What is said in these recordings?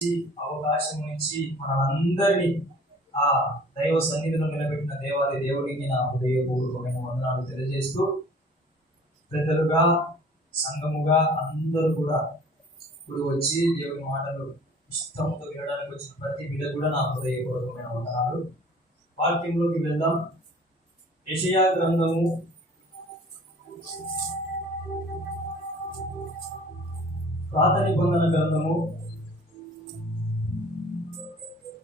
అవకాశం ఇచ్చి మనలందరినీ ఆ దైవ సన్నిధిలో నిలబెట్టిన దేవాది దేవుడికి నా హృదయపూర్వకమైన వందనాలు తెలియజేస్తూ, పెద్దలుగా సంఘముగా అందరూ కూడా ఇప్పుడు వచ్చి దేవుని మాటలు ఇష్టంతో వినడానికి వచ్చిన ప్రతి బిడ్డ కూడా నా హృదయపూర్వకమైన వందనాలు. వాక్యంలోకి వెళ్దాం. యెషయా గ్రంథము పాత నిబంధన గ్రంథము,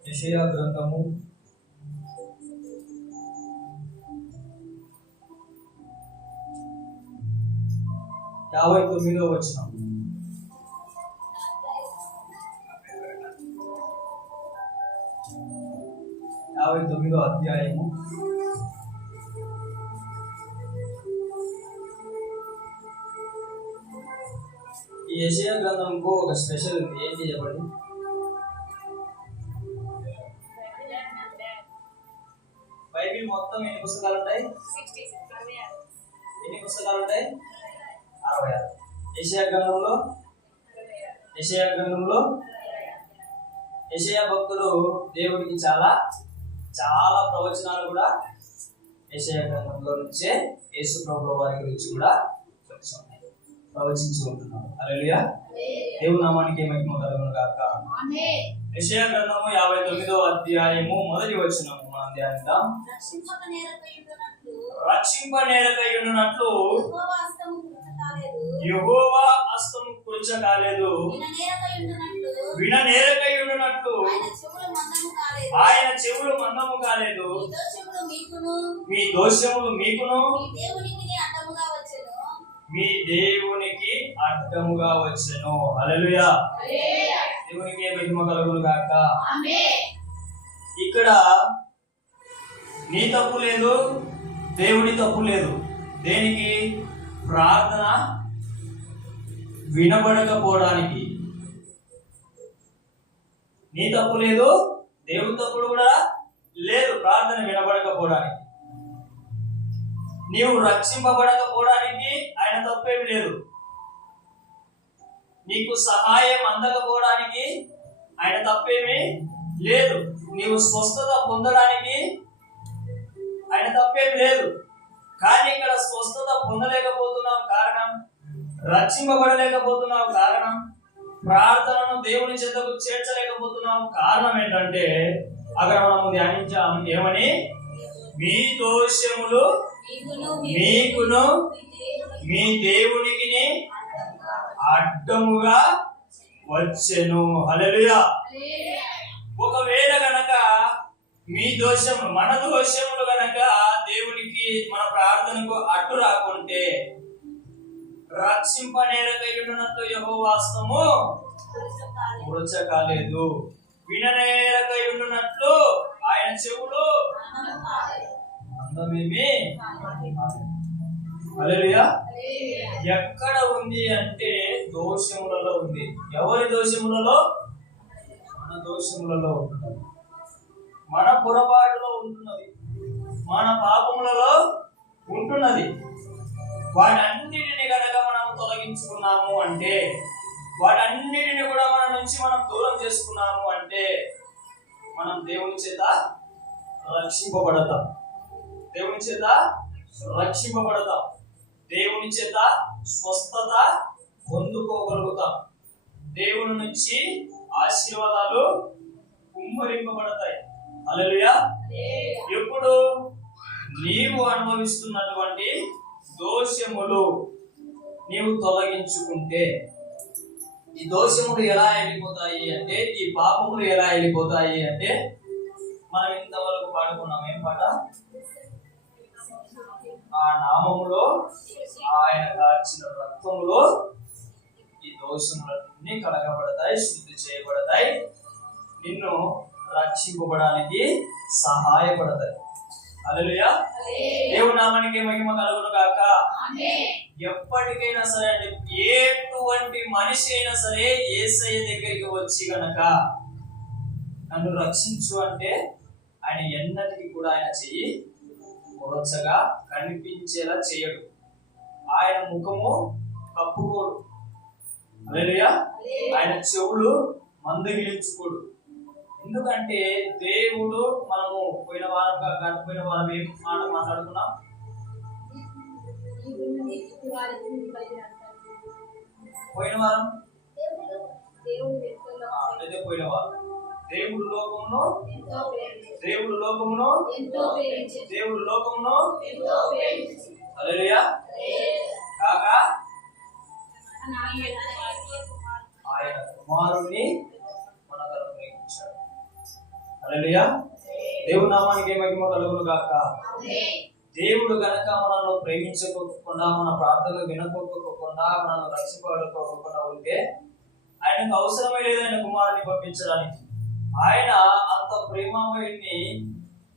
యెషయా గ్రంథము 59వ వచనం. అధ్యాయము ఈ యెషయా గ్రంథంకు ఒక స్పెషల్ ఉంది. ఏంటి చెప్పండి? బైబిల్ మొత్తం ఎన్ని పుస్తకాలు ఉంటాయి? 66. ఎన్ని పుస్తకాలు ఉంటాయి? 66. యెషయా గ్రంథంలో యెషయా భక్తుడు దేవుడికి చాలా చాలా ప్రవచనాలు కూడా యెషయా గ్రంథంలో నుంచే యేసు ప్రభువు వారి గురించి కూడా ప్రవచించి ఉంటున్నారు. హల్లెలూయా. దేవుని నామానికి మహిమ కలుగును గాక. యెషయా గ్రంథము 59వ అధ్యాయము మొదటి వచనం మనం ధ్యానిద్దాం. రక్షింపనేరకయున్నట్లు యెహోవా హస్తము కృంచ కాలేదు, విననేరకయున్నట్లు ఆయన చెవులు మందము కాలేదు. మీ దోషములు మీకును మీ దేవునికి అడ్డముగా వచ్చెను. హల్లెలూయా. దేవునికి మహిమ కలుగును గాక. ఇక్కడ నీ తప్పు లేదు, దేవుడి తప్పు లేదు. దేనికి? ప్రార్థన వినబడకపోవడానికి. నీ తప్పు లేదు, దేవుడి తప్పుడు కూడా లేదు. ప్రార్థన వినబడకపోవడానికి, నీవు రక్షింపబడకపోవడానికి ఆయన తప్పేమి లేదు. నీకు సహాయం అందకపోవడానికి ఆయన తప్పేమీ లేదు. నీవు స్వస్థత పొందడానికి ఆయన తప్పేమి లేదు. కానీ ఇక్కడ స్వస్థత పొందలేకపోతున్నావు కారణం, రక్షింపబడలేకపోతున్నావు కారణం, ప్రార్థనను దేవుని చెంతకు చేర్చలేకపోతున్నావు కారణం ఏంటంటే, అక్కడ మనము ధ్యానించాం ఏమని? మీ దోషములు మీకును మీ దేవునికి అడ్డముగా వచ్చెను. హల్లెలూయా. ఒకవేళ గనక మీ దోషములు, మన దోషములు గనక దేవునికి, మన ప్రార్థనకు అడ్డు రాకుంటే, రక్షింపనేరకయున్నట్లు యెహోవా హస్తము కృంచ కాలేదు, విననేరకయున్నట్లు ఆయన చెవులు అందమేమి. హల్లెలూయా. ఎక్కడ ఉంది అంటే దోషములలో ఉంది. ఎవరి దోషములలో? మన దోషములలో ఉంటున్నది, మన పొరపాటులో ఉంటున్నది, మన పాపములలో ఉంటున్నది. వాటన్నిటిని కనుక మనం తొలగించుకున్నాము అంటే, వాటన్నిటిని కూడా మన నుంచి మనం దూరం చేసుకున్నాము అంటే, మనం దేవుని చేత రక్షింపబడతాం. దేవుని చేత రక్షింపబడతాం. దేవుని చేత స్వస్థత పొందుకోగలుగుతాం. దేవుని నుంచి ఆశీర్వాదాలు కుమ్మరింపబడతాయి. హల్లెలూయా. ఎప్పుడు? నీవు అనుభవిస్తున్నటువంటి దోషములు నీవు తొలగించుకుంటే. ఈ దోషములు ఎలా వెళ్ళిపోతాయి అంటే, ఈ పాపములు ఎలా వెళ్ళిపోతాయి అంటే, మనం ఇంతవరకు పాడుకున్నాం. ఏం పాట? ఆ నామములో ఆయన కార్చిన రక్తములో ఈ దోషములన్నీ కడగబడతాయి, శుద్ధి చేయబడతాయి, నిన్ను రక్షింపబడానికి సహాయపడతాయి. హల్లెలూయా. దేవుని నామానికి మహిమ కలుగును గాక. ఎప్పటికైనా సరే అంటే, ఎటువంటి మనిషి అయినా సరే యేసయ్య దగ్గరికి వచ్చి గనక నన్ను రక్షించు అంటే, ఆయన ఎన్నటికీ కూడా ఆయన చెయ్యి కొరచగా కనిపించేలా చేయడు. ఆయన ముఖము కప్పుకోడు. హల్లెలూయా. ఆయన చెవులు మందగిలించుకోడు. ఎందుకంటే దేవుడు, మనము పోయిన వారం ఏం మాట మాట్లాడుకున్నాం? పోయిన వారం దేవుడు లోకమును హల్లెలూయా కాగా ఆయన కుమారుణ్ణి మన కొరకు ఇచ్చాడు. హల్లెలూయా. దేవుని నామానికి మహిమ కలుగును గాక. దేవుడు గనక మనల్ని ప్రేమించకోకుండా, మన ప్రార్థనలు వినకోకుండా, మనల్ని రక్షించుకోకుండా ఉంటే ఆయనకు అవసరమే లేదు ఆయన కుమారుని పంపించడానికి. ఆయన అంత ప్రేమమయుడిని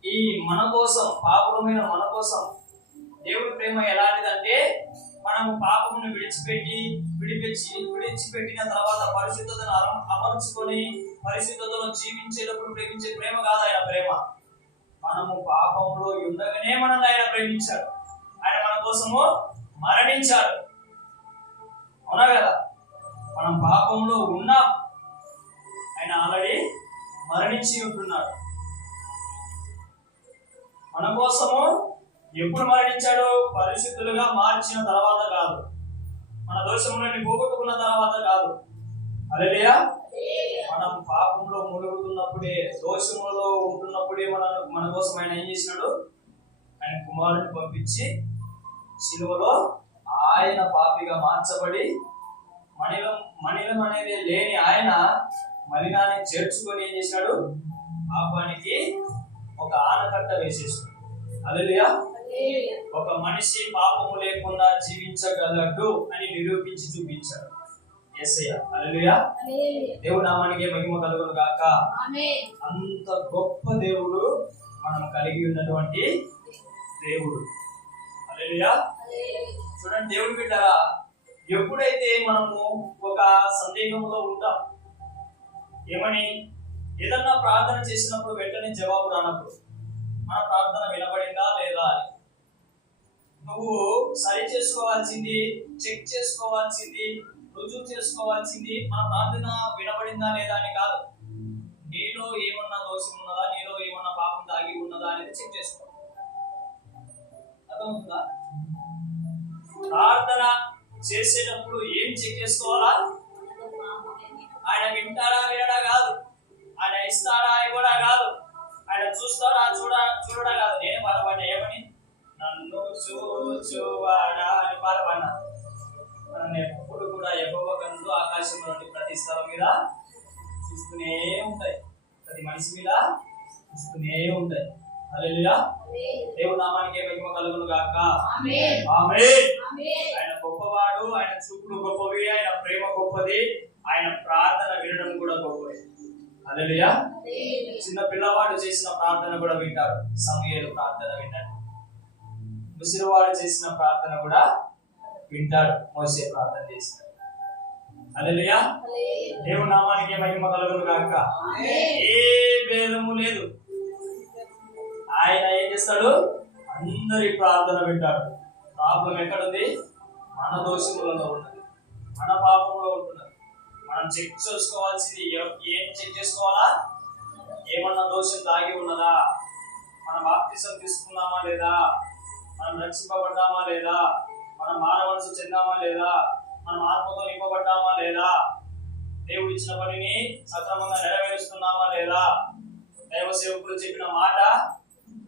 ఈ మన కోసం, పాపమైన మన కోసం. దేవుడి ప్రేమ ఎలాంటిదంటే, మనము పాపమును విడిచిపెట్టిన తర్వాత పరిశుద్ధతను అమర్చుకొని పరిశుద్ధతను జీవించేటప్పుడు ప్రేమించే ప్రేమ కాదు ఆయన ప్రేమ. మనము పాపంలో ఉండగానే మనల్ని ఆయన ప్రేమించాడు. ఆయన మన కోసము మరణించాడు. అవునా కదా? మనం పాపంలో ఉన్నా ఆయన ఆల్రెడీ మరణించి ఉంటున్నాడు. మన కోసము ఎప్పుడు మరణించాడు? పరిశుద్ధులుగా మార్చిన తర్వాత కాదు, మన దోషములని పోగొట్టుకున్న తర్వాత కాదు. హల్లెలూయా. మనం పాపంలో మునుగుతున్నప్పుడే, దోషములో ఉంటున్నప్పుడే మన కోసం ఆయన ఏం చేసినాడు? ఆయన కుమారుని పంపించి శిలువలో ఆయన పాపిగా మార్చబడి, మనిలం అనేది లేని ఆయన మలినాన్ని చేర్చుకొని ఏం చేసినాడు? పాపానికి ఒక ఆనకట్ట వేసేసినాడు. హల్లెలూయా. ఒక మనిషి పాపము లేకుండా జీవించగలడు అని నిరూపించి చూపించాడు యేసయ్య. హల్లెలూయా. దేవుని నామానికి మహిమ కలుగును గాక. అంత గొప్ప దేవుడు మనం కలిగి ఉన్నటువంటి దేవుడు. హల్లెలూయా. చూడండి, దేవుడు బిడ్డరా, ఎప్పుడైతే మనము ఒక సందేహంలో ఉంటాం, ఏమని, ఏదన్నా ప్రార్థన చేసినప్పుడు వెంటనే జవాబు రానప్పుడు మన ప్రార్థన వినబడిందా లేదా అని నువ్వు సరి చేసుకోవాల్సింది, చెక్ చేసుకోవాల్సింది, రుజువు చేసుకోవాల్సింది మన ప్రార్థన వినబడిందా లేదా అని కాదు. నీలో ఏమన్నా దోషం ఉన్నదా, నీలో ఏమన్నా పాపం దాగి ఉన్నదా అనేది చెక్ చేసుకోవాలి. అర్థమవుతుందా? ప్రార్థన చేసేటప్పుడు ఏం చెక్ చేసుకోవాలా? ఆయన వింటాడా వినడా కాదు, ఆయన ఇస్తాడా ఇవ్వడా కాదు, ఆయన చూస్తాడా చూడడా కాదు. నేనే పాల్పడ్డా, ఏమని, నన్ను చూచువాడా అని పాల్పడ్డా. నన్ను ఎప్పుడు కూడా యెహోవా కన్నులు ఆకాశంలో నుండి ప్రతి స్థలం మీద చూస్తూనే ఉంటాయి, ప్రతి మనిషి మీద చూస్తూనే ఉంటాయి. హల్లెలూయా. దేవుని నామానికి మహిమ కలుగును గాక. ఆమేన్. ఆయన గొప్పవాడు, ఆయన చూపులు గొప్పవి, ఆయన ప్రేమ గొప్పది, ఆయన ప్రార్థన వినడం కూడా గొప్పది. హల్లెలూయా. చిన్న పిల్లవాడు చేసిన ప్రార్థన కూడా వింటాడు. సమూయేలు ప్రార్థన వింటాడు. ముసిరివాడు చేసిన ప్రార్థన కూడా వింటాడు. మోసే ప్రార్థన చేస్తాడు. హల్లెలూయా. దేవుని నామానికి మహిమ కలుగును గాక. ఏ భేదము లేదు. ఆయన ఏం చేస్తాడు? అందరి ప్రార్థన వింటాడు. ప్రాబ్లం ఎక్కడుంది? మన దోషములలో ఉన్నది, మన పాపంలో ఉంటున్నది. మనం చెక్ చేసుకోవాల్సింది ఏం చెక్ చేసుకోవాలా? ఏమన్నా దోషం దాగి ఉన్నదా? మనం బాప్తిసం తీసుకున్నామా లేదా? మనం రక్షింపబడ్డామా లేదా? మనం మానవలసి చెందామా లేదా? మనం ఆత్మతో నింపబడ్డామా లేదా? దేవుడు ఇచ్చిన పనిని సక్రమంగా నెరవేరుస్తున్నామా లేదా? దైవ సేవకులు చెప్పిన మాట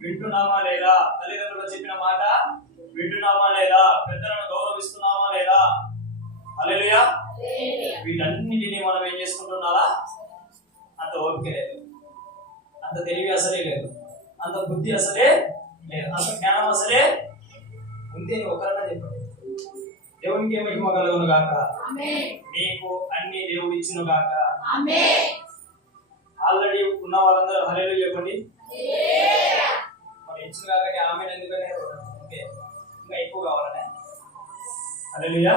వింటున్నామా లేదా? తల్లిదండ్రులు చెప్పిన మాట వింటున్నామా లేదా? పెద్దలను గౌరవిస్తున్నామా లేదా? హల్లెలూయా. వీటన్నిటిని మనం ఏం చేసుకుంటున్నారా? అంత ఓపిక లేదు, అంత తెలివి అసలే లేదు, అంత బుద్ధి అసలే లేదు, అంత జ్ఞానం అసలే ఉంది అని ఒకరన్నా చెప్పండి. దేవునికి మహిమ కలుగును గాక. మీకు అన్ని దేవుడు ఇచ్చును గాక. ఆల్రెడీ ఉన్న వాళ్ళందరూ హల్లెలూయా చెప్పండి. మరి ఇచ్చిన కాక ఆమె ఎందుకనే ఇంకా ఎక్కువ కావాలనే. హల్లెలూయా.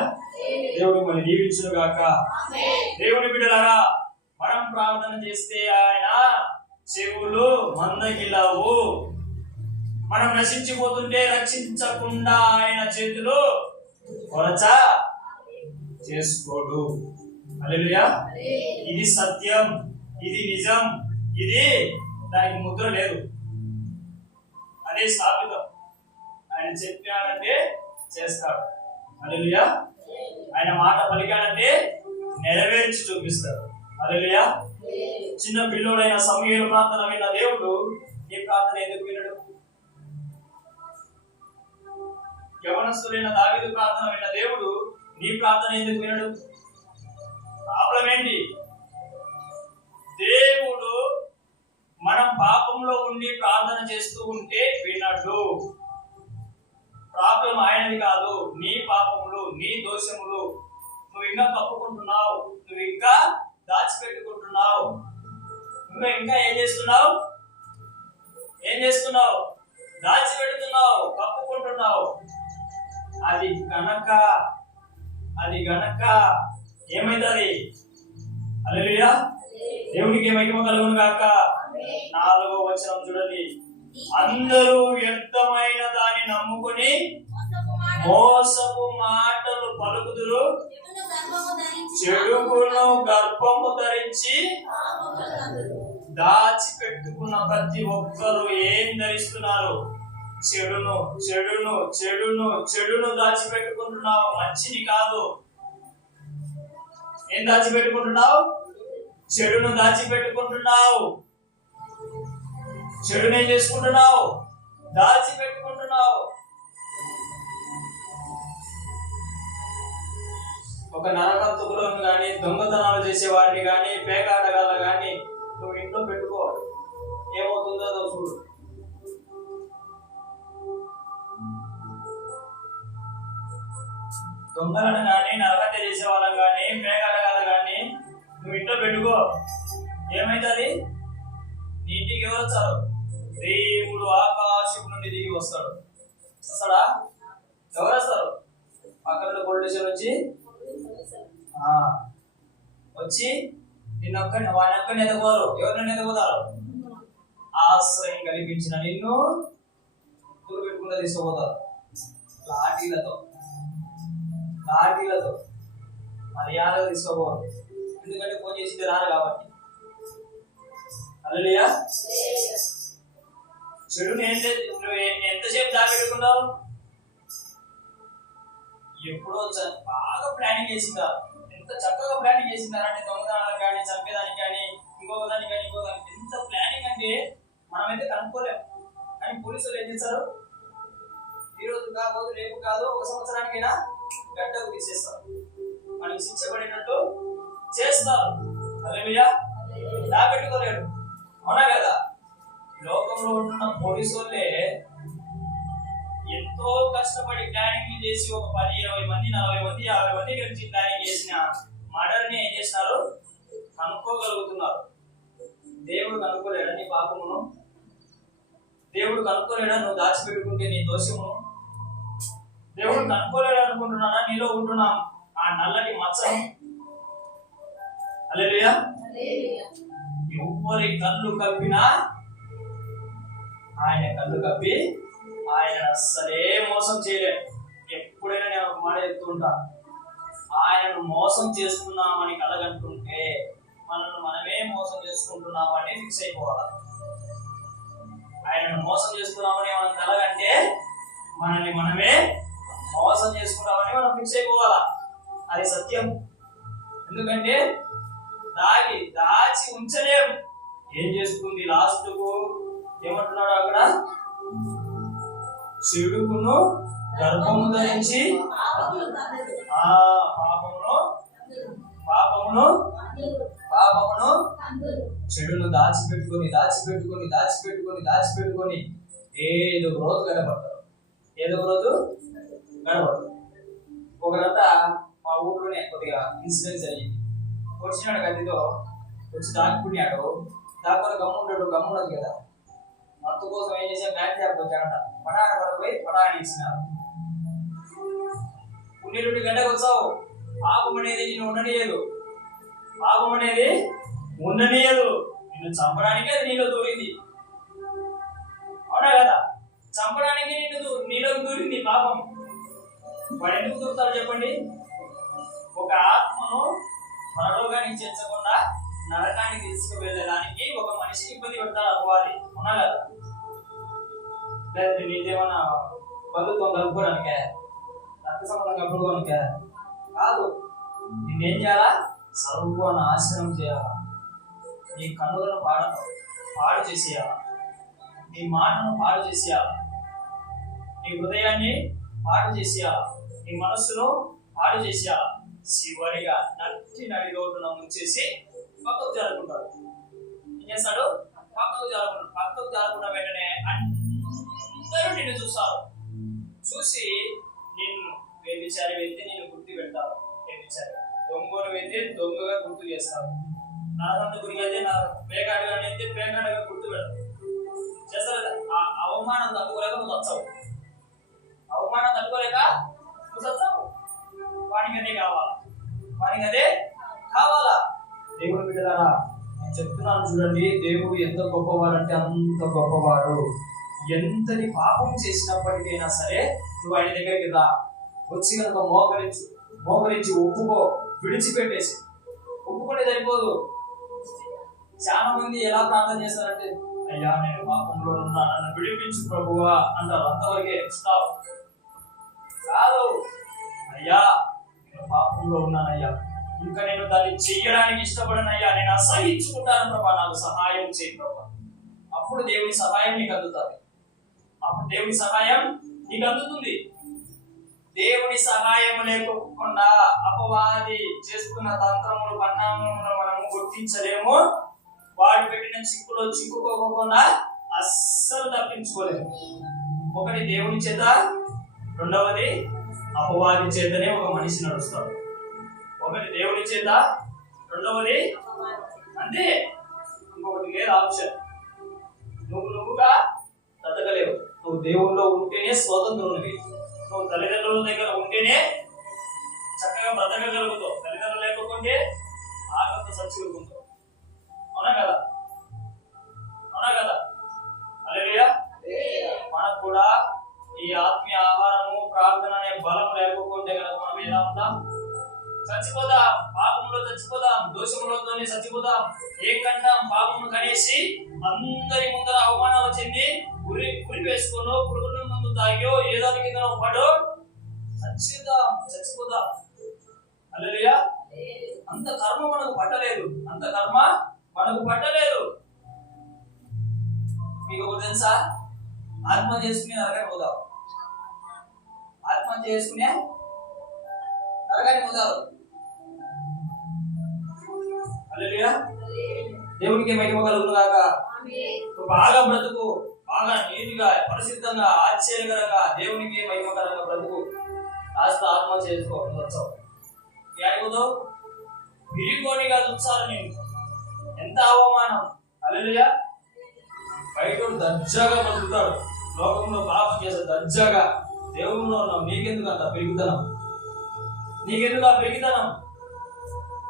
దేవుడు మళ్ళీ దీవించును గాక. దేవుని బిడ్డలారా, మనం ప్రార్థన చేస్తే ఆయన చెవులు మందగిలవు. మనం నశించిపోతుంటే రక్షించకుండా ఆయన చేతులు కొరచ చేసుకోడు. హల్లెలూయా. ఇది సత్యం, ఇది నిజం, ఇది దానికి ముద్ర లేదు, అదే స్థాపితం. ఆయన చెప్పాడంటే చేస్తాడు. హల్లెలూయా. ఆయన మాట పలికాడంటే నెరవేర్చి చూపిస్తాడు. హల్లెలూయా. చిన్న పిల్లోడైన సమూయేలు ప్రార్థన విన్న దేవుడు నీ ప్రార్థన ఎందుకు వినడు? యవనస్తుడైన దావీదు ప్రార్థన విన్న దేవుడు నీ ప్రార్థన ఎందుకు వినడు? ప్రాబ్లం ఏంటి? దేవుడు మనం పాపంలో ఉండి ప్రార్థన చేస్తూ ఉంటే వినడు. ప్రాబ్లం ఆయనది కాదు, నీ పాపములు, నీ దోషములు. నువ్వు ఇంకా కప్పుకుంటున్నావు, నువ్వు ఇంకా దాచిపెట్టుకుంటున్నావు, నువ్వు ఇంకా ఏం చేస్తున్నావు? దాచిపెడుతున్నావు, కప్పుకుంటున్నావు. అది గనక ఏమైతుంది? హల్లెలూయా. దేవునికి మహిమ కలుగును గాక. 4వ వచనం చూడండి. అందరూ వ్యర్థమైన దాన్ని నమ్ముకొని మోసపు మాటలు పలుకుదురు, చెడుగును గర్భము ధరించి. దాచిపెట్టుకున్న ప్రతి ఒక్కరు ఏం ధరిస్తున్నారు? చెడును చెడును చెడును చెడును దాచిపెట్టుకుంటున్నావు, మంచిని కాదు. ఏం దాచిపెట్టుకుంటున్నావు? చెడును దాచిపెట్టుకుంటున్నావు. చెడును ఏం చేసుకుంటున్నావు? దాచిపెట్టుకుంటున్నావు. ఒక నరకంతకులను కానీ, దొంగతనాలు చేసేవాడిని కానీ, పేకాటగాళ్ళ కానీ నువ్వు ఇంట్లో పెట్టుకో, ఏమవుతుందో చూడు. దొంగలను కానీ, నరకత చేసే వాళ్ళని కానీ, పేకాటగాళ్ళ కానీ నువ్వు ఇంట్లో పెట్టుకో, ఏమైతుంది? నీ ఇంటికి ఎవరు వచ్చారు? దేవుడు ఆకాశం నుండి దిగి వస్తాడా? ఎవరు వస్తారు? పక్కన పొలిటీషియన్ వచ్చి వాడిని ఒక్కడిని ఎదగోరు. ఎవరిని ఎదగోతారు? ఆశ్రయం కల్పించిన నిన్ను తులు పెట్టుకుంటూ తీసుకుపోతారు లాఠీలతో మర్యాదగా తీసుకోపోరు. ఎందుకంటే ఫోన్ చేసి రారు కాబట్టి. హల్లెలూయా. చెడుని ఎంతసేపు దాపెట్టుకున్నావు? ఎప్పుడో బాగా ప్లానింగ్ చేసిందారు. ఎంత చక్కగా ప్లానింగ్ చేసిందారంటే దొంగతనాలకు కానీ, చంపేదానికి కానీ, ఇంకొకదానికి కానీ, ఇంకోదానికి ఎంత ప్లానింగ్ అంటే మనమైతే కనుక్కోలేము. కానీ పోలీసులు ఏం చేస్తారు? ఈ రోజు కాదు, రేపు కాదు, 1 సంవత్సరానికైనా గడ్డకు తీసేస్తారు, మనకి శిక్ష పడినట్టు చేస్తారు. హల్లెలూయా. దాపెట్టుకోలేడు. అవునా కదా? లోకంలో ఉంటున్న పోలీసు వాళ్ళే ఎంతో కష్టపడి ప్లానింగ్ చేసి ఒక 10, 20 మంది, 40 మంది, 50 మంది కలిసి ప్లానింగ్ చేసిన మర్డర్ని ఏం చేస్తున్నారు? కనుక్కోగలుగుతున్నారు. దేవుడు కనుక్కోలేడా నీ పాపమును? దేవుడు కనుక్కోలేడా నువ్వు దాచిపెట్టుకుంటే నీ దోషమును? దేవుడు కనుక్కోలేడు అనుకుంటున్నాడా నీలో ఉంటున్నా ఆ నల్లటి మచ్చను? హల్లెలూయా. ఎవరి కళ్ళు కప్పినా ఆయన కళ్ళు కప్పి ఆయన అస్సలే మోసం చేయలేడు. ఎప్పుడైనా నేను ఒక మాట చెప్తుంటా, ఆయనను మోసం చేస్తున్నామని కలగంటుంటే మనల్ని మనమే మోసం చేసుకుంటున్నామని ఫిక్స్ అయిపోవాలి. ఆయనను మోసం చేస్తున్నామని మనం కలగంటే మనల్ని మనమే మోసం చేసుకుంటామని మనం ఫిక్స్ అయిపోవాలా. అది సత్యం. ఎందుకంటే దాచి ఉంచలేం. ఏం చేసుకుంది? లాస్ట్ కు ఏమంటున్నాడు అక్కడ? చెడుకును గర్భము ధరించి పాపమును చెడును దాచిపెట్టుకొని ఏదో రోజు గడపడతారు. ఒకరంతా మా ఊర్లోనే కొద్దిగా ఇన్సిడెంట్ జరిగింది. వచ్చినాడు గదిలో వచ్చి దాక్కున్నాడు. దాక్కుని గమ్ముండదు కదా. మత్తు కోసం ఏం చేశాను? బ్యాంక్ షాప్కి వచ్చాడంట. పటాడ పడిపోయి పటాని ఇచ్చినారు. 12 గంటకు వచ్చావు. పాపం అనేది నిన్ను ఉండనీయదు. నిన్ను చంపడానికి అది నీలో దూరింది. అవునా కదా? చంపడానికి నీలో దూరింది పాపం. వాడు ఎందుకు దూరుతాడు చెప్పండి? ఒక ఆత్మను పరలోకానికి చేర్చకుండా నరకానికి తీసుకువెళ్ళడానికి ఒక మనిషికి ఇబ్బంది పెడతాడు అపవాది. అవునా కదా? లేదంటే నీదేమన్నా బంధుత్వం కలుపుకోవడానికే, రక్త సంబంధం కలుపుకోవడానికే కాదు. నిన్నేం చేయాలా? సర్వనాశనం చేయాలా. నీ కన్నులను పాడు చేసేయాలా, నీ మాటను పాడు చేసేయాలా, నీ హృదయాన్ని పాడు చేసేయాలా, నీ మనస్సును పాడు చేసేయాలా. చివరిగా నడి రోడ్డున ముంచేసి పక్కకు జరుపుకుంటాడు. ఏం చేస్తాడు? పక్కకు జరుపుకున్న వెంటనే అందరూ నిన్ను చూస్తారు. చూసి నిన్ను వ్యభిచారి వెళ్తే నేను గుర్తు పెడతారు. వ్యభిచారి దొంగను వెళ్తే దొంగగా గుర్తు చేస్తారు. నరకంత గురికి అయితే నా పేకాడుగా అయితే పేకాడుగా గుర్తు పెడతారు. చేస్తారు. ఆ అవమానం తట్టుకోలేక నువ్వు వచ్చావు. అవమానం తట్టుకోలేక నువ్వు చచ్చావు. వానికి అదే కావాలా. దేవుడు బిడ్డలారా, నేను చెప్తున్నాను చూడండి, దేవుడు ఎంత గొప్పవాడు అంటే అంత గొప్పవాడు. ఎంతటి పాపం చేసినప్పటికైనా సరే నువ్వు ఆయన దగ్గరికి రా, వచ్చి కనుక మోకరించి ఒప్పుకో, విడిచిపెట్టేసి. ఒప్పుకుంటే సరిపోదు. చాలా మంది ఎలా ప్రార్థన చేస్తారంటే, అయ్యా నేను పాపంలో ఉన్నా, నన్ను విడిపించు ప్రభువా అంటారు. అంతవరకే స్టాప్. కాదు, అయ్యా నేను పాపంలో ఉన్నానయ్యా, ఇంకా నేను దాన్ని చెయ్యడానికి ఇష్టపడనయ్యా, నేను అసహించుకుంటాను ప్రభా, నాకు సహాయం చేయి ప్రభా. అప్పుడు దేవుని సహాయం నీకు అందుతుంది. దేవుని సహాయం లేకుండా అపవాది చేస్తున్న తంత్రములు పరిణామములను మనము గుర్తించలేము. వాడు పెట్టిన చిక్కులో చిక్కుకోకుండా అస్సలు తప్పించుకోలేము. ఒకటి దేవుని చేత, రెండవది అపవాది చేతనే ఒక మనిషి నడుస్తాడు. ఒకటి దేవుని చేత, రెండవది అంటే ఇంకొకటి లేదు ఆప్షన్. నువ్వుగా బ్రతకలేవు. నువ్వు దేవుల్లో ఉంటేనే స్వతంత్రునివి. నువ్వు తల్లిదండ్రుల దగ్గర ఉంటేనే చక్కగా బ్రతకగలుగుతావు. తల్లిదండ్రులు లేకపోతే ఆకంత సచ్చిపోతావు. అవునా కదా? హల్లెలూయా. మనకు కూడా ఈ ఆత్మీయ ఆహారము, ప్రార్థన అనే బలం లేకపోతే కనుక మనం ఎలా ఉంటాం? చచ్చిపోదాం. పాపంలో చచ్చిపోదాం, దోషములతోనే చచ్చిపోదాం. ఏకంటాం పాపమును కనేసి అందరి ముందర అవమానాలు చెంది గురి వేసుకోను, పురుగుల ముందు తాగో, ఏదో కింద పడో చచ్చిపోదాం. హల్లెలూయా. అంత కర్మ మనకు పట్టలేదు. మీకు ఒకటి తెలుసా? ఆత్మహత్య చేసుకునే నరకానికి పోతారు. హల్లెలూయా. దేవునికి మహిమ కలుగును గాక. బాగా బ్రతుకు, బాగా నీతిగా, పరిశుద్ధంగా, ఆశ్చర్యకరంగా, దేవునికి మహిమకరంగా బ్రతుకు. కాస్త ఆత్మహత్య చేసుకోవాలి వచ్చావు. ఏమైపోతావు? విరిగోనిగా చూస్తారు. నేను ఎంత అవమానం. హల్లెలూయా. బయట దర్జాగా బ్రతుకుతాడు, లోకంలో పాపం చేస్తాడు దర్జాగా. దేవుల్లో నీకెందుకు అంత పెరుగుతనం?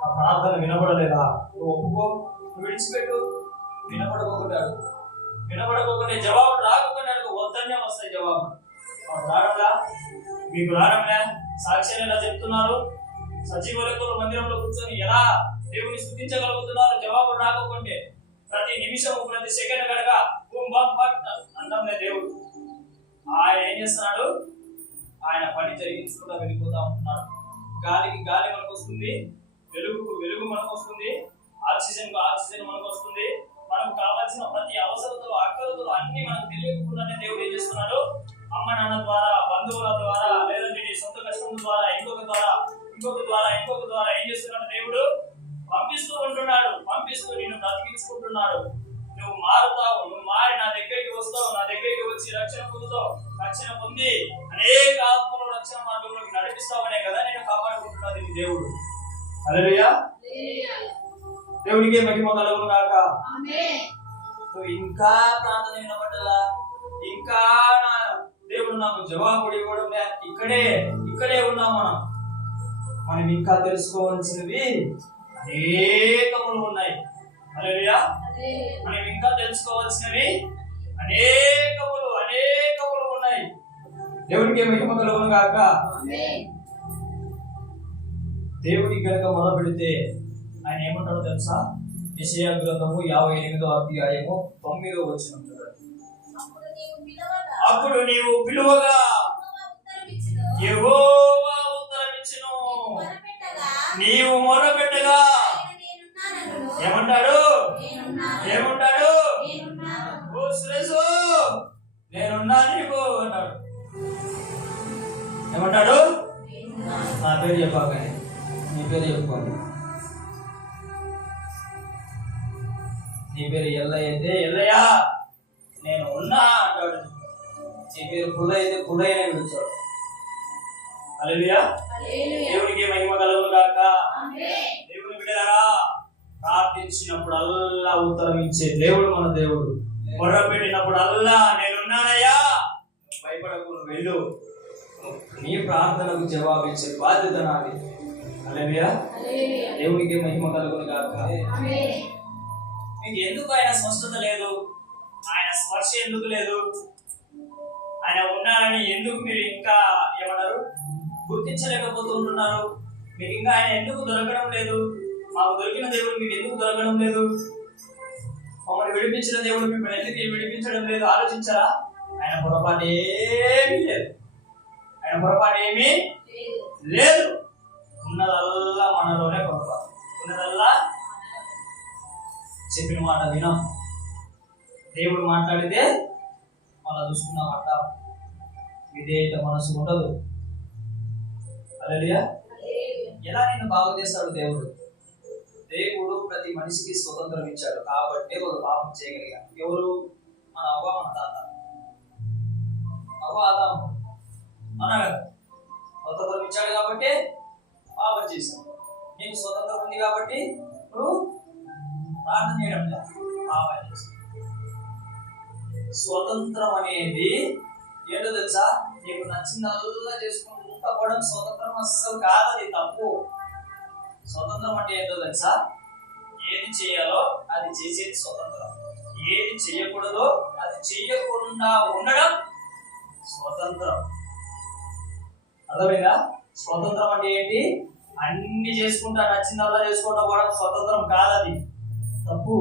ఆ ప్రార్థన వినపడలేదా? నువ్వు ఒప్పుకో, నువ్వు విడిచిపెట్టు. వినపడకోకుండా జవాబు రాకుండా వద్దనే వస్తాయి జవాబు. మీకు రావడంలే. సాక్ష్యాలు ఎలా చెప్తున్నారు? సజీవ లెక్కలు మందిరంలో కూర్చొని ఎలా దేవుని స్తుతించగలుగుతున్నారు? జవాబు రాకపోతే ప్రతి నిమిషము, ప్రతి సెకండ్ గడగా అంటాంలే దేవుడు. ఆయన ఏం చేస్తున్నాడు? ఆయన పని జరిగించుకుంటూ వెళ్ళిపోతా ఉంటున్నాడు. గాలికి గాలి మనకు వస్తుంది, వెలుగుకు వెలుగు మనకు వస్తుంది, ఆక్సిజన్ మనకు వస్తుంది. మనకు కావాల్సిన ప్రతి అవసరతలు, అక్కరతలు అన్ని మనకు తెలియకుండానే దేవుడు ఏం చేస్తున్నాడు? అమ్మ నాన్న ద్వారా, బంధువుల ద్వారా, లేదంటే నీ సొంత కష్టం ద్వారా, ఇంకొక ద్వారా ఏం చేస్తున్నాడు? దేవుడు పంపిస్తూ ఉంటున్నాడు. పంపిస్తూ నిన్ను బ్రతికించుకుంటున్నాడు. నువ్వు మారుతావు, నువ్వు మారి నా దగ్గరికి వస్తావు, నా దగ్గరికి వచ్చి రక్షణ పొందుతావు. రక్షణ పొంది అనేక ఆత్మలు రక్షణ మార్గంలోకి నడిపిస్తావనే కదా నేను కాపాడుకుంటున్నది నీ దేవుడు. హల్లెలూయా. దేవునికి మహిమ కలుగును గాక. నువ్వు ఇంకా ప్రార్థన వినబడ్డలా, ఇంకా దేవుడు నాకు జవాబు ఇవ్వడం లే. ఇక్కడే ఉన్నాం మనం ఇంకా తెలుసుకోవాల్సినవి అనేకములు ఉన్నాయి. హల్లెలూయా. మనం ఇంకా తెలుసుకోవాల్సినవి అనేకములు ఉన్నాయి. దేవునికి మహిమ కలుగును గాక. దేవునికి కనుక మొదలుపెడితే ఆయన ఏమంటాడో తెలుసా? యెషయా గ్రంథము 58వ అధ్యాయము 9వ వచనం చూడండి. అప్పుడు నీవు పిలువగా యెహోవా ఉత్తరమిచ్చును, నీవు మొరపెట్టగా ఏమంటాడు? ఏమంటాడు? ఓ సురేషు నేనున్నా నీకు అంటాడు. ఏమంటాడు? నా పేరు చెప్పాక నీ పేరు చెప్పుకోండి. నీ పేరు ఎల్లయ్య అయితే ఎల్లయ్య నేను ఉన్నా అంటాడు. నీ పేరు పుల్లయ్య అయితే పుల్లయ్యనే పిలుస్తాడు. హల్లెలూయా. దేవునికి మహిమ కలుగును గాక. దేవుని బిడ్డలారా, ప్రార్థించినప్పుడు అల్లా ఉత్తరం ఇచ్చే దేవుడు మన దేవుడు. మొర్ర పెట్టినప్పుడు అల్లా నేనున్నానయ్యా, భయపడకు, నువ్వు వెళ్ళు, నీ ప్రార్థనకు జవాబిచ్చే బాధ్యత నాది. హల్లెలూయా. దేవునికి మహిమ కలుగును గాక. మీకు ఎందుకు ఆయన స్పష్టత లేదు? ఆయన స్పర్శ ఎందుకు లేదు? ఆయన ఉన్నారని ఎందుకు మీరు ఇంకా ఏమన్నారు గుర్తించలేకపోతుంటున్నారు? మీకు ఇంకా ఆయన ఎందుకు దొరకడం లేదు? మాకు దొరికిన దేవుడు మీకు ఎందుకు దొరకడం లేదు? మమ్మల్ని విడిపించిన దేవుడు మిమ్మల్ని ఎందుకు విడిపించడం లేదు? ఆలోచించారా? ఆయన పొరపాటు ఏమీ లేదు. ఆయన పొరపాటు ఏమీ లేదు. ఉన్నదల్లా మనలోనే పొరపాటు. ఉన్నదల్లా చెప్పిన మాట వినం. దేవుడు మాట్లాడితే మళ్ళా చూసుకున్నామంట. విధేయత మనసు ఉండదు. హల్లెలూయా. ఎలా నిన్ను బాగు చేస్తాడు దేవుడు? దేవుడు ప్రతి మనిషికి స్వతంత్రం ఇచ్చాడు కాబట్టి వాళ్ళు పాపం చేయగలిగారు. ఎవరు? మన అవ్వ, మన తాత. అవ్వ ఆదాము అన్నా కదా, స్వతంత్రం ఇచ్చాడు కాబట్టి పాపం చేశాడు. నీకు స్వతంత్రం ఉంది కాబట్టి నువ్వు ప్రార్థన చేయడం లేదు, పాపం చేశాడు. స్వతంత్రం అనేది ఏంటో తెలుసా? నీకు నచ్చిందల్లా చేసుకుంటూ పోవడం స్వతంత్రం అస్సలు కాదు, అది తప్పు. స్వతంత్రం అంటే ఏంటో తెలుసా? ఏది చేయాలో అది చేసేది స్వతంత్రం, ఏది చేయకూడదో అది చేయకుండా ఉండడం స్వతంత్రం. అర్థమైందా? స్వతంత్రం అంటే ఏంటి? అన్ని చేసుకుంటా నచ్చిందల్లా చేసుకుంటా పోవడం స్వతంత్రం కాదు, అది తప్పు.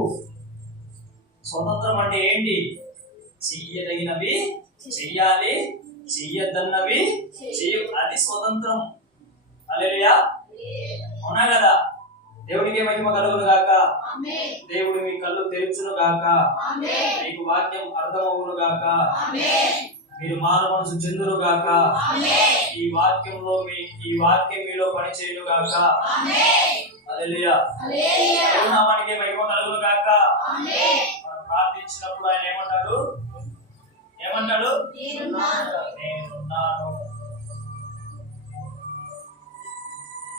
స్వతంత్రం అంటే ఏంటి? చెయ్యదగినవి చెయ్యాలి, చెయ్యొద్దన్నవి అది స్వతంత్రం. హల్లెలూయా. అవునా కదా? దేవునికి మహిమ కలుగును గాక. దేవుడు మీ కళ్ళు తెరుచును గాక. మీకు వాక్యం అర్థమవును గాక. మీరు మారు మనసు చెందును గాక. ఈ వాక్యం మీలో పని చేయును గాక. హల్లెలూయా. దేవుని నామానికి మహిమ కలుగును గాక. మనం ప్రార్థించినప్పుడు ఆయన ఏమంటాడు? నేనున్నాను.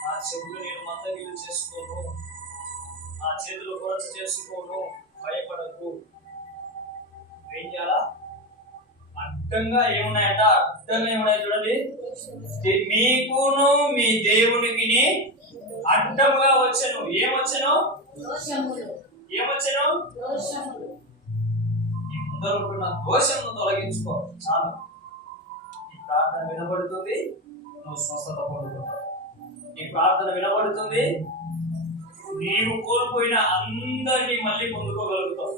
నా చెవులు నేను మందగిలు చేసుకోను, నా చేతులు కొరచ చేసుకోను, భయపడకు. ఏం చేయాలా? అడ్డంగా ఏమున్నాయంట? అడ్డంగా ఏమున్నాయి చూడండి. మీకును మీ దేవునికి అడ్డముగా వచ్చెను. ఏమొచ్చెను? ఏమొచ్చెను? ముందరుంటున్న దోషమును తొలగించుకో చాలు. ఈ ప్రార్థన వినబడుతుంది, నువ్వు స్వస్థత పొందుకుంటావు. ఈ ప్రార్థన వినబడుతుంది, నీవు కోల్పోయిన అందరినీ మళ్ళీ పొందుకోగలుగుతావు.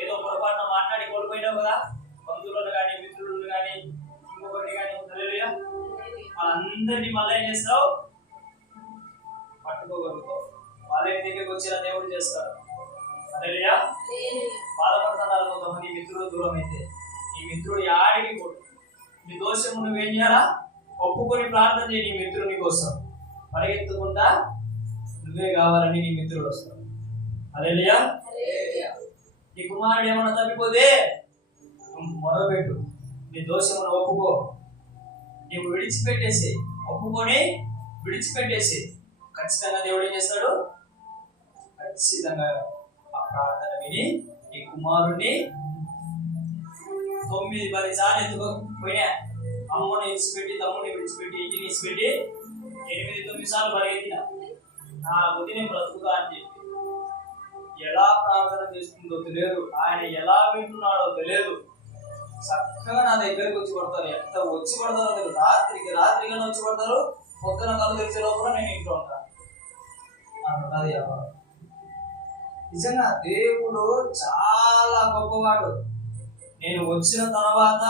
ఏదో పొరపాటున మాట్లాడి కోల్పోయినావు కదా, బంధువులను కానీ మిత్రులను కానీ ఇంకొకటి కానీ, హల్లెలూయా, వాళ్ళందరినీ మళ్ళీ ఏం చేస్తావు? పట్టుకోగలుగుతావు. వాళ్ళ దగ్గరికి వచ్చిన దేవుడు చేస్తాడు. హల్లెలూయా. బాధపడుతున్నారు కొంతమంది మిత్రుడు దూరం అయితే. నీ మిత్రుడు యాడికి పోడు. నీ దోషము నువ్వేం చేయాలా? ఒప్పుకొని ప్రార్థన చేయి. నీ మిత్రుని కోసం పరిగెత్తుకుంటా నువ్వే కావాలని నీ మిత్రుడు వస్తాడు. హల్లెలూయా. నీ కుమారుడు ఏమన్నా తప్పిపోతే మొరపెట్టు, నీ దోషమును ఒప్పుకో, నీవు విడిచిపెట్టేసి, ఒప్పుకొని విడిచిపెట్టేసి ఖచ్చితంగా దేవుడు ఏం చేస్తాడు? ఖచ్చితంగా ఆ ప్రార్థన విని ఈ కుమారుడిని 9-10 సార్లు ఎత్తుకోపోయినా, అమ్మని విడిచిపెట్టి, తమ్ముడిని విడిచిపెట్టి, ఇంటిని విడిచిపెట్టి 8-9 సార్లు పరిగెత్తిన, నా వదిన బ్రతుకుతా అని చెప్పి. ఎలా ప్రార్థన చేస్తుందో తెలియదు, ఆయన ఎలా వింటున్నాడో తెలియదు. చక్కగా నా దగ్గరికి వచ్చి పడతారు. ఎంత వచ్చి పడతారో తెలియదు. రాత్రిగానే వచ్చి పడతారు. పొద్దున కళ్ళు తెరిచే లోపల నేను ఇంట్లో ఉంటాను. అన్నది వ్యాపారం. నిజంగా దేవుడు చాలా గొప్పవాడు. నేను వచ్చిన తర్వాత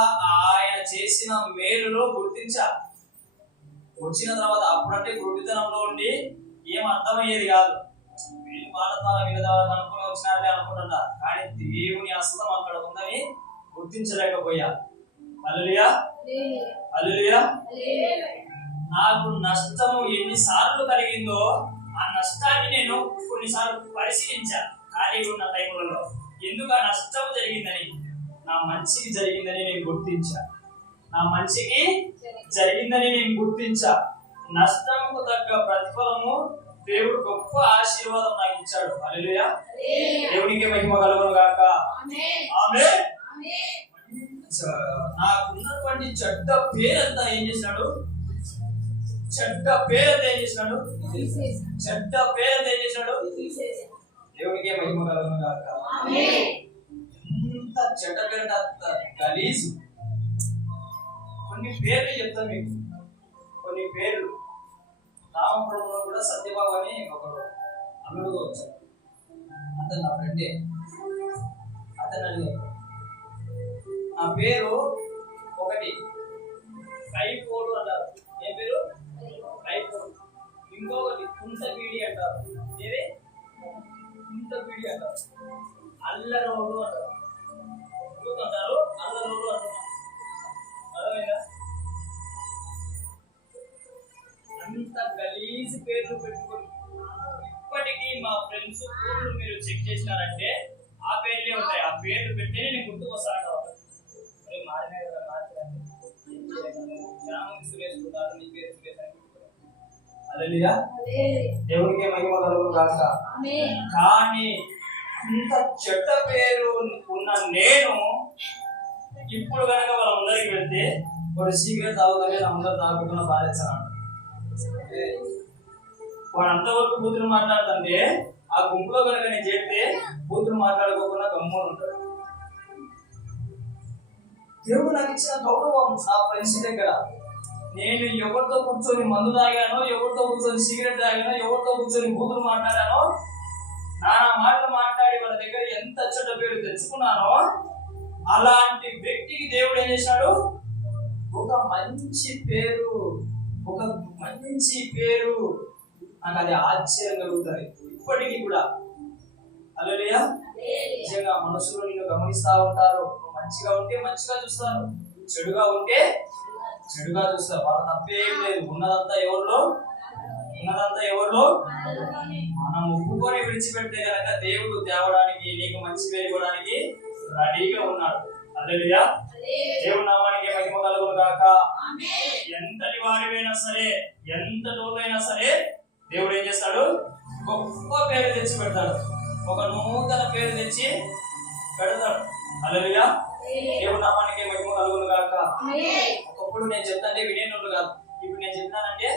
ఆయన చేసిన మేలులో గుర్తించా. వచ్చిన తర్వాత అప్పుడంటే గుడ్డితనంలో ఉండి ఏం అర్థమయ్యేది కాదు. వీళ్ళు వాళ్ళ ద్వారా వీళ్ళ ద్వారా అనుకుని వచ్చినారని అనుకుంటున్నా, కానీ దేవుని హస్తం అక్కడ ఉందని గుర్తించలేకపోయా. హల్లెలూయా, హల్లెలూయా. నాకు నష్టము ఎన్నిసార్లు కలిగిందో ఆ నష్టాన్ని నేను కొన్నిసార్లు పరిశీలించా ఖాళీగా ఉన్న టైంలలో. ఎందుకు ఆ నష్టం జరిగిందని? నా మంచికి జరిగిందని నేను గుర్తించా. నా మంచికి జరిగిందని నేను గుర్తించా. నష్టముకు తగ్గ ప్రతిఫలము దేవుడు గొప్ప ఆశీర్వాదం నాకు ఇచ్చాడు. హల్లెలూయా, దేవునికి మహిమ కలుగును గాక. ఆమేన్. నాకున్నటువంటి చెడ్డ పేరంతా ఏం చేసినాడు? చెడ్డ పేరంతా ఏం చేసినాడు? చెడ్డ పేరంతా ఏం చేసినాడు? దేవునికి మహిమ కలుగును గాక. ఎంత చెడ్డ పేరంటే అంత గలీజు. కొన్ని పేర్లు చెప్తాను మీకు, కొన్ని పేర్లు. రామపురంలో కూడా సత్యబాబు అని ఒకడు అల్లుడుగా వచ్చాడు. అతను నా ఫ్రెండే. అతను అడిగాడు, నా పేరు ఒకటి కైపోడు అంటారు. ఏ పేరు? కైపోడు. ఇంకొకటి కుంటబీడి అంటారు. ఏది? కుంటబీడి అంటారు. అల్లరోడు అంటారు. అంటారు అల్లరోడు అంటారు. అర్థమైందా? అంత గలీజ్ పేర్లు పెట్టుకుని ఇప్పటికీ మా ఫ్రెండ్స్ పేర్లు మీరు చెక్ చేసినారంటే ఆ పేర్లే ఉంటాయి. ఆ పేర్లు పెట్టి నేను గుర్తుకొస్తాను. మారినాయి కదా, మార్చండి. సురేష్ ఉన్నారు, నీ పేరు సురేష్ అని పెట్టుకున్నాను. హల్లెలూయా, దేవునికి మహిమ కలుగును గాక. కానీ అంత చెడ్డ పేరు ఉన్న నేను ఇప్పుడు కనుక వాళ్ళందరికి వెళ్తే వాడు సీక్రెట్ తాగుతానే అందరూ తాగకుండా బాధేస్తాను. వాడు అంతవరకు బూతులు మాట్లాడుతుంటే ఆ గుంపులో కనుక నేను చెప్తే బూతులు మాట్లాడుకోకుండా గమ్మున ఉంటాడు. దేవుడు నాకు ఇచ్చిన గౌరవం నా ఫ్రెండ్స్ దగ్గర. నేను ఎవరితో కూర్చొని మందు తాగానో, ఎవరితో కూర్చొని సిగరెట్ తాగానో, ఎవరితో కూర్చొని బూతులు మాట్లాడానో, నానా మాటలు మాట్లాడి వాళ్ళ దగ్గర ఎంత చెడ్డ పేరు తెచ్చుకున్నానో, అలాంటి వ్యక్తికి దేవుడు ఏం చేశాడు? ఒక మంచి పేరు, ఒక మంచి పేరు. నాకు అది ఆశ్చర్యం కలుగుతుంది ఇప్పటికీ కూడా. హల్లెలూయా. నిజంగా మనుషులు నిన్ను గమనిస్తా ఉంటారు. మంచిగా ఉంటే మంచిగా చూస్తారు, చెడుగా ఉంటే చెడుగా చూస్తారు. వాళ్ళ తప్పేం లేదు. ఉన్నదంతా ఎవరిలో? మనం ఒప్పుకొని విడిచిపెడితే కనుక దేవుడు తేవడానికి, నీకు మంచి పేరు ఇవ్వడానికి రెడీగా ఉన్నాడు. హల్లెలూయా, దేవుని నామానికి మహిమ కలుగును గాక. ఎంతటి వారివైనా సరే, ఎంత లోతైనా సరే దేవుడు ఏం చేస్తాడు? గొప్ప పేరు తెచ్చి పెడతాడు. ఒక నూతన పేరు తెచ్చి పెడతాడు. హల్లెలూయా, దేవుని నామానికి మహిమ కలుగును గాక. ఒకప్పుడు నేను చెప్తాంటే వినేటోళ్ళు కాదు. ఇప్పుడు నేను చెప్తానంటే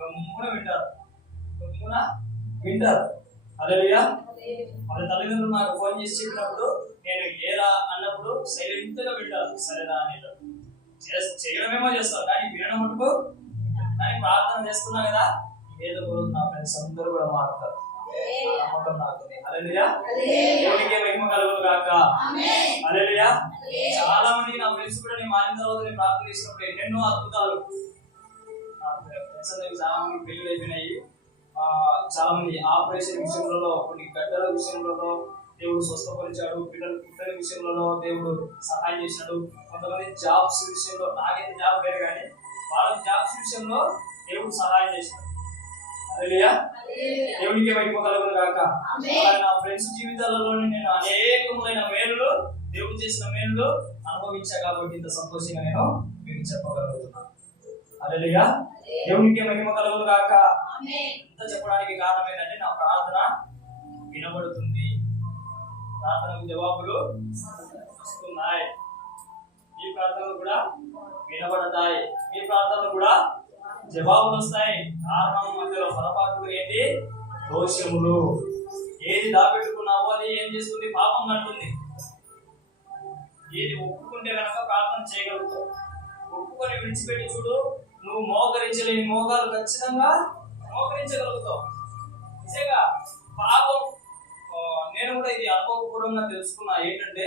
గమ్మున వింటారు. హల్లెలూయా. వాళ్ళ తల్లిదండ్రులు నాకు ఫోన్ చేసి చెప్పినప్పుడు నేను ఏరా అన్నప్పుడు సైలెంట్ గా వింటారు. సరేనా అనేటప్పుడు చేయడమేమో చేస్తారు, కానీ వినడం మటుకు. కానీ ప్రార్థన చేస్తున్నా కదా, ఏదో రోజు నా ఫ్రెండ్స్ అందరూ కూడా మారుతారు. నమ్మకం నాకుంది. హల్లెలూయా, దేవునికి మహిమ కలుగును గాక. హల్లెలూయా. చాలా మందికి నా ఫ్రెండ్స్ కూడా నేను మారిన తర్వాత నేను ప్రార్థన చేసినప్పుడు ఎన్నెన్నో అద్భుతాలు. నా ఫ్రెండ్స్ అందరికి చాలా మంది పెళ్లి అయిపోయినాయి. చాలా మంది ఆపరేషన్ విషయంలో, కొన్ని గడ్డల విషయంలో దేవుడు స్వస్థపరిచాడు. పిల్లలు పుట్టిన విషయంలో దేవుడు సహాయం చేశాడు. కొంతమంది జాబ్స్ విషయంలో, నాకైతే జాబ్ లేదు కానీ వాళ్ళకి జాబ్స్ విషయంలో దేవుడు సహాయం చేశాడు. హల్లెలూయా, దేవునికి మహిమ కలుగును గాక. నా ఫ్రెండ్స్ జీవితాలలో నేను అనేకములైన మేలులు, దేవుడు చేసిన మేలులు అనుభవించా కాబట్టి ఇంత సంతోషంగా నేను మీకు చెప్పగలుగుతున్నాను. హల్లెలూయా, దేవునికి మహిమ కలుగును గాక. ఇంత చెప్పడానికి కారణం ఏంటంటే నా ప్రార్థన వినబడుతుంది, ప్రార్థనకు జవాబులు వస్తున్నాయి. మీ ప్రార్థనలు కూడా వినబడతాయి, మీ ప్రార్థనలు కూడా జవాబులు వస్తాయి. కారణం మధ్యలో పొరపాటులు ఏంటి? దోషములు. ఏది దాపెట్టుకున్నావో అది ఏం చేస్తుంది? పాపం కంటుంది. ఏది ఒప్పుకుంటే కనుక ప్రార్థన చేయగలుగుతావు. ఒప్పుకొని విడిచిపెట్టి చూడు, నువ్వు మోకరించలేని మోకాలు ఖచ్చితంగా మోకరించగలుగుతావు. నిజంగా పాపం నేను కూడా ఇది అనుభవపూర్వంగా తెలుసుకున్నా. ఏంటంటే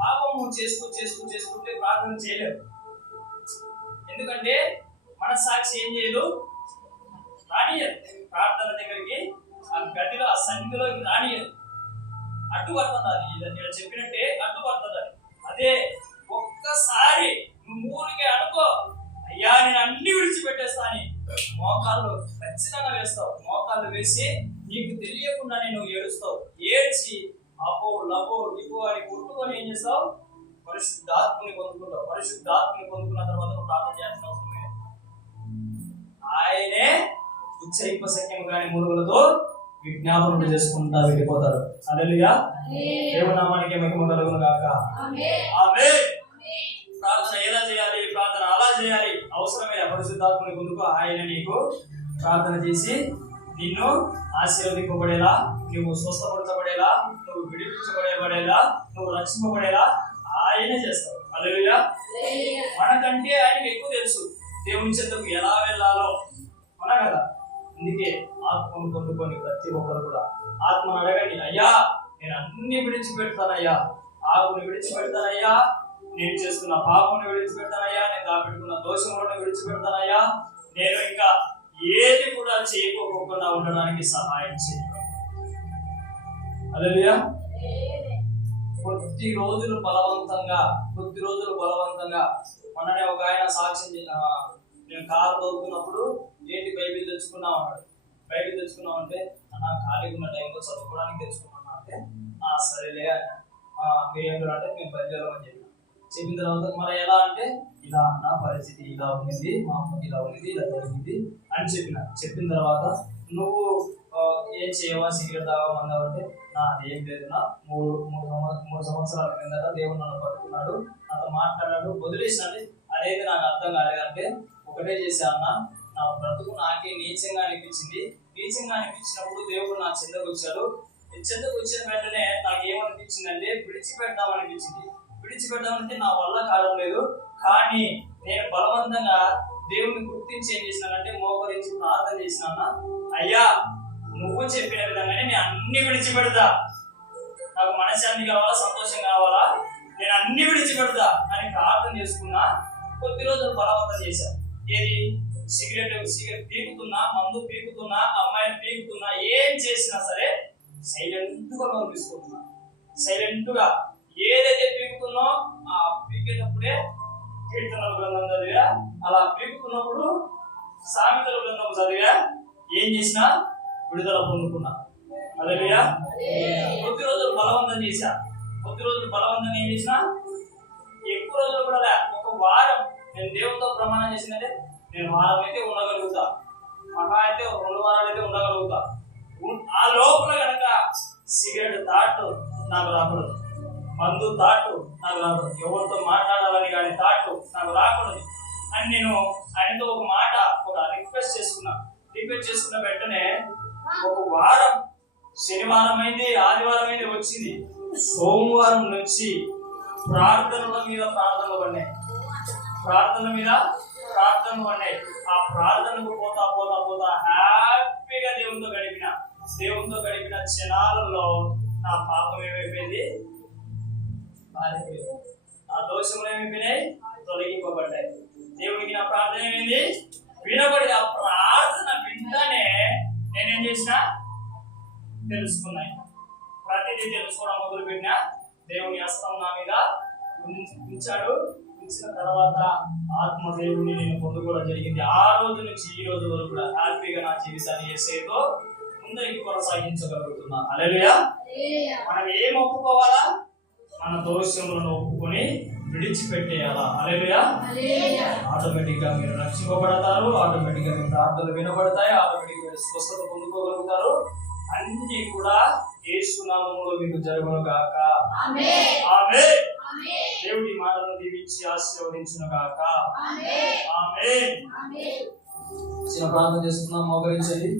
పాపము చేసుకుంటే ప్రార్థన చేయలేము. ఎందుకంటే మనస్సాక్షి ఏం చేయదు, రానియదు. ప్రార్థన దగ్గరికి ఆ గదిలో ఆ సన్నిధిలోకి రానియదు, అడ్డుపడుతుంది. ఇది చెప్పినట్టే అడ్డుపడుతుంది. అదే ఒక్కసారి నువ్వు ఊరికే అనుకో, అయ్యా నేను అన్ని విడిచిపెట్టేస్తా అని మోకాళ్ళు ఖచ్చితంగా వేస్తావు. మోకాళ్ళు వేసి నీకు తెలియకుండానే నువ్వు ఏడుస్తావు. ఏడ్చి అపో లపో లిపో అని కొట్టుకొని ఏం చేస్తావు, పరిశుద్ధాత్మని పొందుకుంటావు. పరిశుద్ధాత్మని పొందుకున్న తర్వాత నువ్వు ప్రార్థన చేయాల్సిన అవసరం లేదు. ఆయనే ఉచ్చరింప సఖ్యం కాని మూలుగులతో విజ్ఞాపనలు చేసుకుంటా వెళ్ళిపోతారు. హల్లెలూయా. దేవుని నామానికి మహిమ కలుగును గాక. ఆమేన్. ప్రార్థన ఎలా చేయాలి, ప్రార్థన అలా చేయాలి, అవసరమే. పరిశుద్ధాత్మని పొందుకో. ఆయన నీకు ప్రార్థన చేసి నిన్ను ఆశీర్వదింపబడేలా, నువ్వు స్వస్థపరచబడేలా, నువ్వు విడిపించబడేలా, నువ్వు రక్షింపబడేలా ఆయనే చేస్తాడు. హల్లెలూయా. మనకంటే ఆయనకి ఎక్కువ తెలుసు దేవుని చెంతకు ఎలా వెళ్ళాలో. అవునా కదా? అందుకే ఆత్మను పొందుకొని ప్రతి ఒక్కరు కూడా ఆత్మను అడగండి. అయ్యా నేను అన్ని విడిచిపెడతానయ్యా, ఆకుని విడిచిపెడతానయ్యా, నేను చేస్తున్న పాపమును విడిచిపెడతానయ్యా, నేను దాపెట్టుకున్న దోషములను విడిచిపెడతానయ్యా, నేను ఇంకా ఏది కూడా చేయకోకుండా ఉండడానికి సహాయం చేయండి. హల్లెలూయా. కొద్ది రోజులు బలవంతంగా మొన్ననే ఒక ఆయన సాక్ష్యం, నేను కారు తోలుతున్నప్పుడు ఏంటి బైబిల్ తెచ్చుకున్నాం అన్నాడు. బైబిల్ తెచ్చుకున్నాం అంటే అన్న ఖాళీగా ఉన్న టైంలో చదువుకోవడానికి తెచ్చుకున్నాను అంటే సరేలే మీరు అంటే మేము బయలుదేరామని చెప్పిన తర్వాత మరి ఎలా అంటే ఇలా అన్న పరిస్థితి ఇలా ఉంది, మా అమ్మకి ఇలా ఉంది, ఇలా జరిగింది అని చెప్పిన తర్వాత నువ్వు ఏం చేయవా, సిగరెట్ తాగమందావంటే అదేం లేదు నా మూడు సంవత్సరాల కిందట దేవుడు నన్ను పట్టుకున్నాడు, నాతో మాట్లాడాడు, వదిలేసినండి. అదేది నాకు అర్థం కాలేదంటే ఒకటే చేశా అన్న, నా బ్రతుకు నాకే నీచంగా అనిపించింది. నీచంగా అనిపించినప్పుడు దేవుడు నా చెందకు వచ్చాడు. చెందకు వచ్చిన వెంటనే నాకు ఏమనిపించిందంటే విడిచిపెడదామనిపించింది. విడిచిపెడదామంటే నా వల్ల కావడం లేదు. కానీ నేను బలవంతంగా దేవుడిని గుర్తించి ఏం చేసినానంటే మోకరించి ప్రార్థన చేసినా, అయ్యా నువ్వు చెప్పిన విధంగానే నేను అన్ని విడిచిపెడతా, నాకు మనశ్శాంతి కావాలా, సంతోషం కావాలా, నేను అన్ని విడిచిపెడతా అని ప్రార్థన చేసుకున్నా. కొద్ది రోజులు బలవంతం చేశాను. ఏది సిగరెట్ పీకుతున్నా, మందు పీకుతున్నా, అమ్మాయిని పీకుతున్నా, ఏం చేసినా సరే సైలెంట్ గా మనం తీసుకుంటున్నా. సైలెంట్ గా ఏదైతే పీకుతున్నో ఆ పీకేటప్పుడే కీర్తనల గ్రంథం చదివా, అలా పీకుతున్నప్పుడు సామెతల గ్రంథం చదివా, ఏం చేసినా విడుదల పొందుకున్నా. హల్లెలూయా. కొద్ది రోజులు బలవంతం చేశా. కొద్ది రోజులు బలవంతం ఏం చేసినా, ఎక్కువ రోజులు కూడా ఒక వారం నేను దేవుడితో ప్రమాణం చేసిందంటే నేను వారం అయితే ఉండగలుగుతా, మహా అయితే 2 వారాలు అయితే ఉండగలుగుతా. ఆ లోపల కనుక సిగరెట్ తాటు నాకు రాకూడదు, మందు తాటు నాకు రాకూడదు, ఎవరితో మాట్లాడాలని కానీ తాటు నాకు రాకూడదు అని నేను ఆయనతో ఒక రిక్వెస్ట్ చేసుకున్న వెంటనే ఒక వారం, శనివారం అయింది, ఆదివారం అయింది, వచ్చింది. సోమవారం నుంచి ప్రార్థనల మీద ప్రార్థనలు పడినాయి. ఆ ప్రార్థనకు పోతా హ్యాపీగా దేవునితో గడిపిన క్షణాలలో నా పాపం ఏమైపోయింది, పారిపోయింది. నా దోషములు ఏమైపోయినాయి, తొలగింపబడ్డాయి. దేవునికి నా ప్రార్థన ఏమైంది, వినబడి. ఆ ప్రార్థన వింటానే నేనేం చేసిన తెలుసుకున్నాను. ప్రతిదీ తెలుసుకోవడం మొదలు పెట్టినా. దేవుని హస్తం నా మీద ఉంచాడు. ఉంచిన తర్వాత ఆత్మదేవుని నేను పొందుకోవడం జరిగింది. ఆ రోజు నుంచి ఈ రోజు వరకు కూడా హ్యాపీగా నా జీవితాన్ని యేసుతో ముందరికి కొనసాగించగలుగుతున్నా. హల్లెలూయా. మనం ఏం ఒప్పుకోవాలా, మన దోషములను ఒప్పుకొని విడిచిపెట్టేయాలా. హల్లెలూయా. ఆటోమేటిక్ గా మీరు రక్షింపబడతారు, ఆటోమేటిక్ గా మీ ప్రార్థనలు వినబడతాయి, ఆటోమేటిక్ గా స్వస్థత పొందుకోగలుగుతారు. అన్ని కూడా యేసు నామములో మీకు జరుగును గాక. ఆమేన్. దేవుడి మాటలను దీవించి ఆశీర్వదించును గాక. ఆమేన్. చిన్న ప్రార్థన చేస్తున్నాం, మోకరించండి.